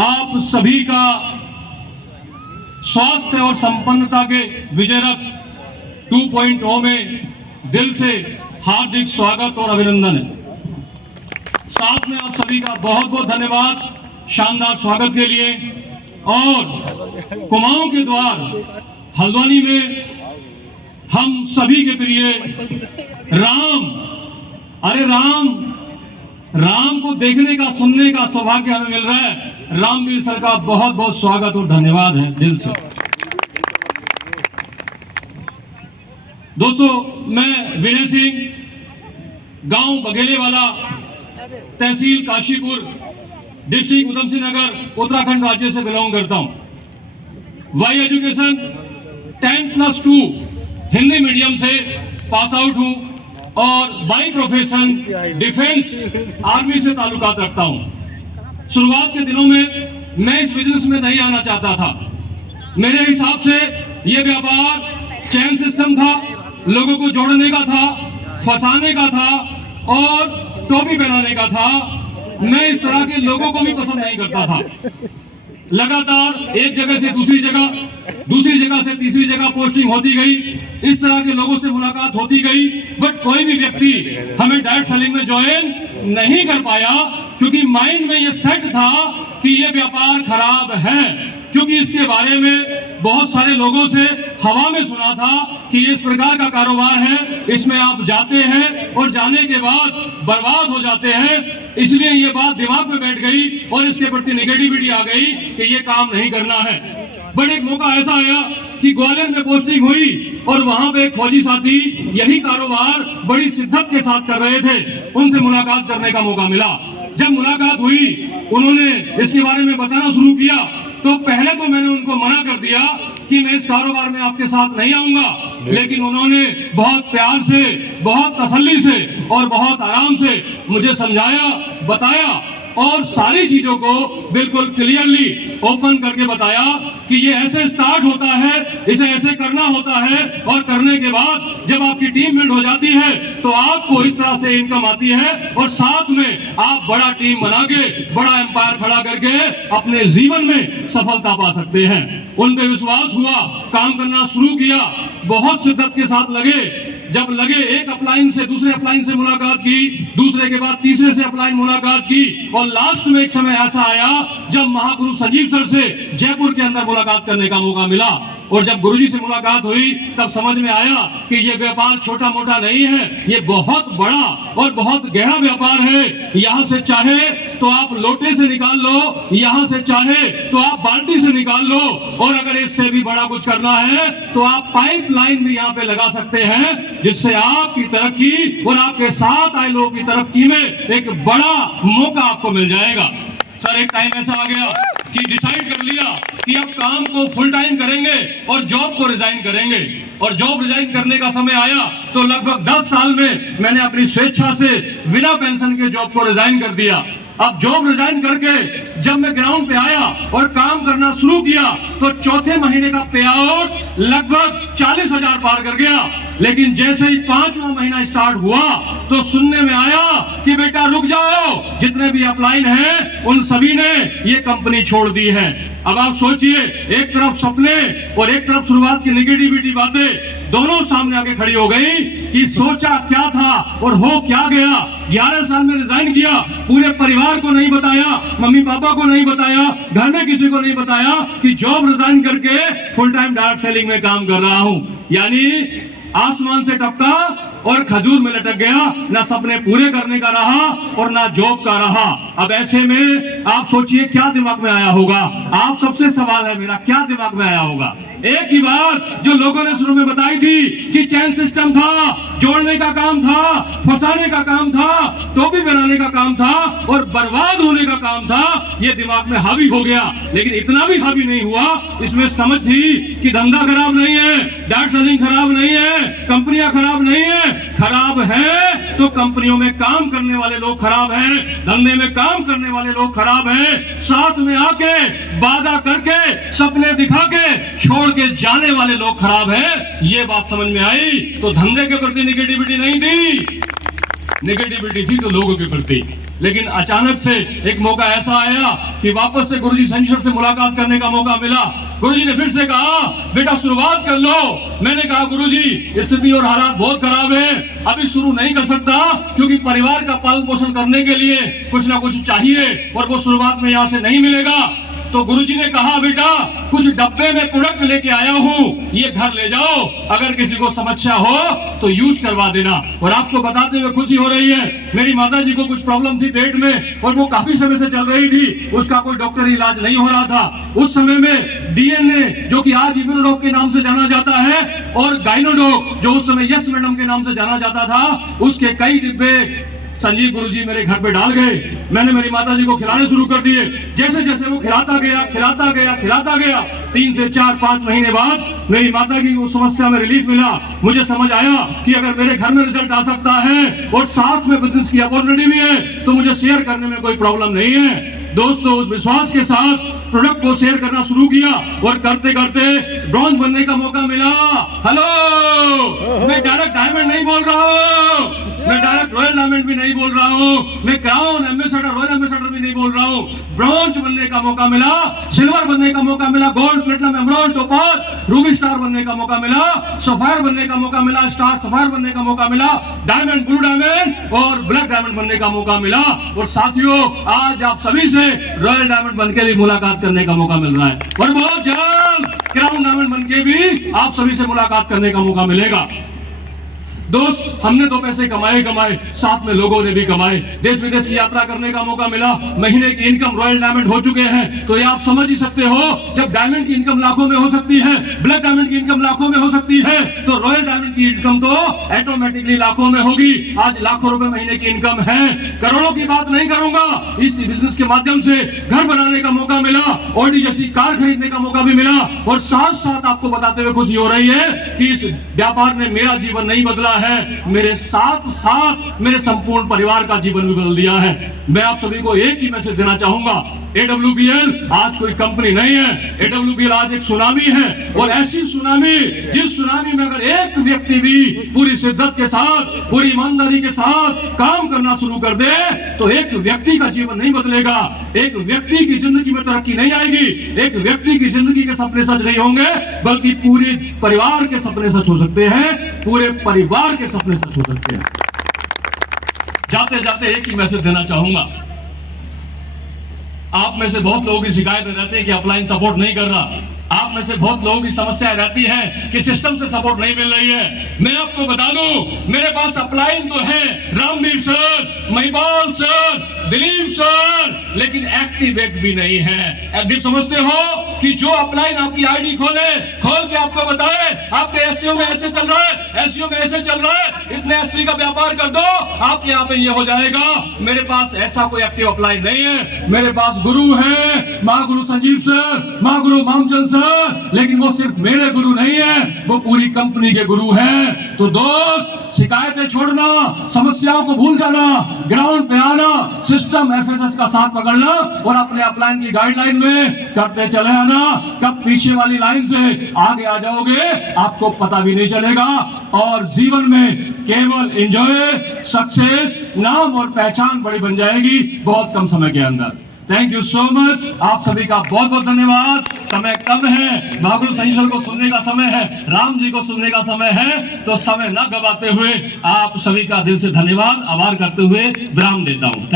आप सभी का स्वास्थ्य और संपन्नता के विजयरथ 2.0 में दिल से हार्दिक स्वागत और अभिनंदन है। साथ में आप सभी का बहुत बहुत धन्यवाद शानदार स्वागत के लिए। और कुमाऊं के द्वार हल्द्वानी में हम सभी के प्रिय राम, अरे राम को देखने का सुनने का सौभाग्य हमें मिल रहा है। रामवीर सर का बहुत बहुत स्वागत और धन्यवाद है दिल से। दोस्तों, मैं विनय सिंह, गांव बघेले वाला, तहसील काशीपुर, डिस्ट्रिक्ट उधम सिंह नगर, उत्तराखंड राज्य से बिलोंग करता हूं। वाई एजुकेशन 10+2 हिंदी मीडियम से पास आउट हूं और बाई प्रोफेशन डिफेंस आर्मी से ताल्लुकात रखता हूं। शुरुआत के दिनों में मैं इस बिजनेस में नहीं आना चाहता था। मेरे हिसाब से यह व्यापार चैन सिस्टम था, लोगों को जोड़ने का था, फंसाने का था और टोपी पहनाने का था। मैं इस तरह के लोगों को भी पसंद नहीं करता था। लगातार एक जगह से दूसरी जगह से तीसरी जगह पोस्टिंग होती गई, इस तरह के लोगों से मुलाकात होती गई, बट कोई भी व्यक्ति हमें डायरेक्ट सेलिंग में ज्वाइन नहीं कर पाया, क्योंकि माइंड में ये सेट था कि ये व्यापार खराब है। क्योंकि इसके बारे में बहुत सारे लोगों से हवा में सुना था कि इस प्रकार का कारोबार है, इसमें आप जाते हैं और जाने के बाद बर्बाद हो जाते हैं। इसलिए ये बात दिमाग में बैठ गई और इसके प्रति नेगेटिविटी आ गई कि ये काम नहीं करना है। बट एक मौका ऐसा आया कि ग्वालियर में पोस्टिंग हुई और वहां पे एक फौजी साथी यही कारोबार बड़ी शिद्दत के साथ कर रहे थे। उनसे मुलाकात करने का मौका मिला। जब मुलाकात हुई, उन्होंने इसके बारे में बताना शुरू किया, तो पहले तो मैंने उनको मना कर दिया कि मैं इस कारोबार में आपके साथ नहीं आऊंगा। लेकिन उन्होंने बहुत प्यार से, बहुत तसल्ली से और बहुत आराम से मुझे समझाया, बताया और सारी चीजों को बिल्कुल क्लियरली ओपन करके बताया कि ये ऐसे स्टार्ट होता है, इसे ऐसे करना होता है और करने के बाद जब आपकी टीम बिल्ड हो जाती है तो आपको इस तरह से इनकम आती है और साथ में आप बड़ा टीम बना के, बड़ा एम्पायर खड़ा करके अपने जीवन में सफलता पा सकते हैं। उन पे विश्वास हुआ, काम करना शुरू किया, बहुत शिद्दत के साथ लगे। जब लगे, एक अपलाइन से दूसरे अपलाइन से मुलाकात की, दूसरे के बाद तीसरे से अपलाइन मुलाकात की और लास्ट में एक समय ऐसा आया जब महागुरु संजीव सर से जयपुर के अंदर मुलाकात करने का मौका मिला। और जब गुरुजी से मुलाकात हुई तब समझ में आया कि ये व्यापार छोटा मोटा नहीं है, ये बहुत बड़ा और बहुत गहरा व्यापार है। यहाँ से चाहे तो आप लोटे से निकाल लो, यहाँ से चाहे तो आप बाल्टी से निकाल लो, और अगर इससे भी बड़ा कुछ करना है तो आप पाइपलाइन भी यहाँ पे लगा सकते हैं, जिससे आपकी तरक्की और आपके साथ आए लोगों की तरक्की में एक बड़ा मौका आपको मिल जाएगा। सर, एक टाइम ऐसा आ गया कि डिसाइड कर लिया कि अब काम को फुल टाइम करेंगे और जॉब को रिजाइन करेंगे। और जॉब रिजाइन करने का समय आया तो लगभग 10 साल में मैंने अपनी स्वेच्छा से बिना पेंशन के जॉब को रिजाइन कर दिया। अब जॉब रिजाइन करके जब मैं ग्राउंड पे आया और काम करना शुरू किया तो चौथे महीने का पे आउट लगभग 40,000 पार कर गया। लेकिन जैसे ही 5वां महीना स्टार्ट हुआ तो सुनने में आया कि बेटा रुक जाओ, जितने भी अपलाइन हैं उन सभी ने ये कंपनी छोड़ दी है। अब आप सोचिए, एक तरफ सपने और एक तरफ शुरुआत की नेगेटिविटी बातें दोनों सामने आके खड़ी हो गई कि सोचा क्या था और हो क्या गया। 11 साल में रिजाइन किया, पूरे परिवार को नहीं बताया, मम्मी पापा को नहीं बताया, घर में किसी को नहीं बताया कि जॉब रिजाइन करके फुल टाइम डायरेक्ट सेलिंग में काम कर रहा हूं। यानी आसमान से टपका और खजूर में लटक गया, ना सपने पूरे करने का रहा और ना जॉब का रहा। अब ऐसे में आप सोचिए क्या दिमाग में आया होगा। आप सबसे सवाल है मेरा, क्या दिमाग में आया होगा? एक ही बात जो लोगों ने शुरू में बताई थी कि चैन सिस्टम था, जोड़ने का काम था, फंसाने का काम था, टोपी बनाने का काम था और बर्बाद होने का काम था, ये दिमाग में हावी हो गया। लेकिन इतना भी हावी नहीं हुआ, इसमें समझ थी कि धंधा खराब नहीं है, डायरेक्ट सेलिंग खराब नहीं है, कंपनियां खराब नहीं है। खराब है तो कंपनियों में काम करने वाले लोग खराब हैं, धंधे में काम करने वाले लोग खराब हैं, साथ में आके वादा करके सपने दिखा के छोड़ के जाने वाले लोग खराब हैं। ये बात समझ में आई तो धंधे के प्रति नेगेटिविटी नहीं थी, नेगेटिविटी थी तो लोगों के प्रति। लेकिन अचानक से एक मौका ऐसा आया कि वापस से गुरुजी संजय सर से मुलाकात करने का मौका मिला। गुरुजी ने फिर से कहा, बेटा शुरुआत कर लो। मैंने कहा, गुरुजी स्थिति और हालात बहुत खराब है, अभी शुरू नहीं कर सकता, क्योंकि परिवार का पालन पोषण करने के लिए कुछ ना कुछ चाहिए और वो शुरुआत में यहाँ से नहीं मिलेगा। तो गुरुजी ने कहा, बेटा कुछ डब्बे में प्रोडक्ट लेके आया हूँ, ये घर ले जाओ, अगर किसी को समस्या हो तो यूज करवा देना। और आपको बताते हुए खुशी हो रही है, मेरी माता जी को कुछ प्रॉब्लम थी पेट में और वो काफी समय से चल रही थी, उसका कोई डॉक्टरी इलाज नहीं हो रहा था। उस समय में डीएनए, जो कि आज इम्यूनोडॉक के नाम से जाना जाता है, और गाइनोडॉक, जो उस समय यस मैडम के नाम से जाना जाता था, उसके कई डिब्बे संजीव गुरुजी मेरे घर पे डाल गए। मैंने मेरी माता जी को खिलाने शुरू कर दिए। जैसे जैसे वो खिलाता गया 3 से 4-5 महीने बाद मेरी माता की उस समस्या में रिलीफ मिला। मुझे समझ आया कि अगर मेरे घर में रिजल्ट आ सकता है और साथ में बिजनेस की अपॉर्चुनिटी भी है तो मुझे शेयर करने में कोई प्रॉब्लम नहीं है। दोस्तों, उस विश्वास के साथ प्रोडक्ट को शेयर करना शुरू किया और करते करते ब्रॉन्ज बनने का मौका मिला। हेलो, मैं डायरेक्ट डायमंड नहीं बोल रहा हूँ, मैं डायरेक्ट रॉयल डायमंड भी नहीं बोल रहा हूँ, मैं क्राउन एम्बेसडर, रॉयल एम्बेसडर भी नहीं बोल रहा हूँ। ब्रॉन्ज बनने का मौका मिला, सिल्वर बनने का मौका मिला, gold, platinum, emerald, topaz, Ruby star बनने का मौका मिला, सफायर बनने का मौका मिला, स्टार सफायर बनने का मौका मिला, डायमंड, ब्लू डायमंड और ब्लैक डायमंड बनने का मौका मिला। और साथियों, आज आप सभी से रॉयल डायमंड बनके भी मुलाकात करने का मौका मिल रहा है और बहुत जल्द क्राउन डायमंड बनके भी आप सभी से मुलाकात करने का मौका मिलेगा। दोस्त, हमने तो पैसे कमाए, साथ में लोगों ने भी कमाए, देश विदेश की यात्रा करने का मौका मिला, महीने की इनकम रॉयल डायमंड हो चुके हैं। तो ये आप समझ ही सकते हो, जब डायमंड की इनकम लाखों में हो सकती है, ब्लैक डायमंड की इनकम लाखों में हो सकती है, तो रॉयल डायमंड की इनकम तो ऑटोमेटिकली लाखों में होगी। आज लाखों रुपए महीने की इनकम है, करोड़ों की बात नहीं करूंगा। इस बिजनेस के माध्यम से घर बनाने का मौका मिला, ऑडी जैसी कार खरीदने का मौका भी मिला, और साथ साथ आपको बताते हुए खुशी हो रही है कि इस व्यापार ने मेरा जीवन नहीं बदला है, मेरे साथ साथ मेरे संपूर्ण परिवार का जीवन भी बदल दिया है। मैं आप सभी को एक ही मैसेज देना चाहूंगा, AWBL आज कोई कंपनी नहीं है, AWBL आज एक सुनामी है, और ऐसी सुनामी, जिस सुनामी में अगर एक व्यक्ति भी पूरी शिद्दत के साथ, पूरी ईमानदारी के साथ काम करना शुरू कर दे तो एक व्यक्ति का जीवन नहीं बदलेगा, एक व्यक्ति की जिंदगी में तरक्की नहीं आएगी, एक व्यक्ति की जिंदगी के सपने सच नहीं होंगे, बल्कि पूरे परिवार के सपने सच हो सकते हैं, पूरे परिवार के सपने सच हो सकते हैं। जाते जाते एक ही मैसेज देना चाहूंगा, आप में से बहुत लोगों की शिकायतें रहती है कि अपलाइन सपोर्ट नहीं कर रहा, आप में से बहुत लोगों की समस्या रहती है कि सिस्टम से सपोर्ट नहीं मिल रही है। मैं आपको बता दूं, मेरे पास अपलाइन तो है, Ramvir sir, Mahipal sir, Dilip sir, लेकिन एक्टिव एक भी नहीं है। एक्टिव समझते हो कि जो अपलाइन आपकी आईडी खोल के आपको बताए आपके एसईओ में ऐसे चल रहा है, एसईओ में ऐसे चल रहा है, इतने एसपी का व्यापार कर दो, आपके यहाँ पे ये हो जाएगा। मेरे पास ऐसा कोई एक्टिव अपलाइन नहीं है। मेरे पास गुरु है, महागुरु संजीव सर, महागुरु मामचंद सर, लेकिन वो सिर्फ मेरे गुरु नहीं है, वो पूरी कंपनी के गुरु हैं। तो दोस्त, शिकायतें छोड़ना, समस्याओं को भूल जाना, ग्राउंड पे आना, सिस्टम एफएसएस का साथ पकड़ना और अपने अपलाइन की गाइडलाइन में करते चले आना। कब पीछे वाली लाइन से आगे आ जाओगे आपको पता भी नहीं चलेगा, और जीवन में केवल एंजॉय, सक्सेस, नाम और पहचान बड़ी बन जाएगी बहुत कम समय के अंदर। थैंक यू सो मच, आप सभी का बहुत बहुत धन्यवाद। समय कम है, महागुरु संजय सर को सुनने का समय है, राम जी को सुनने का समय है, तो समय न गवाते हुए आप सभी का दिल से धन्यवाद, आभार करते हुए विराम देता हूँ। थैंक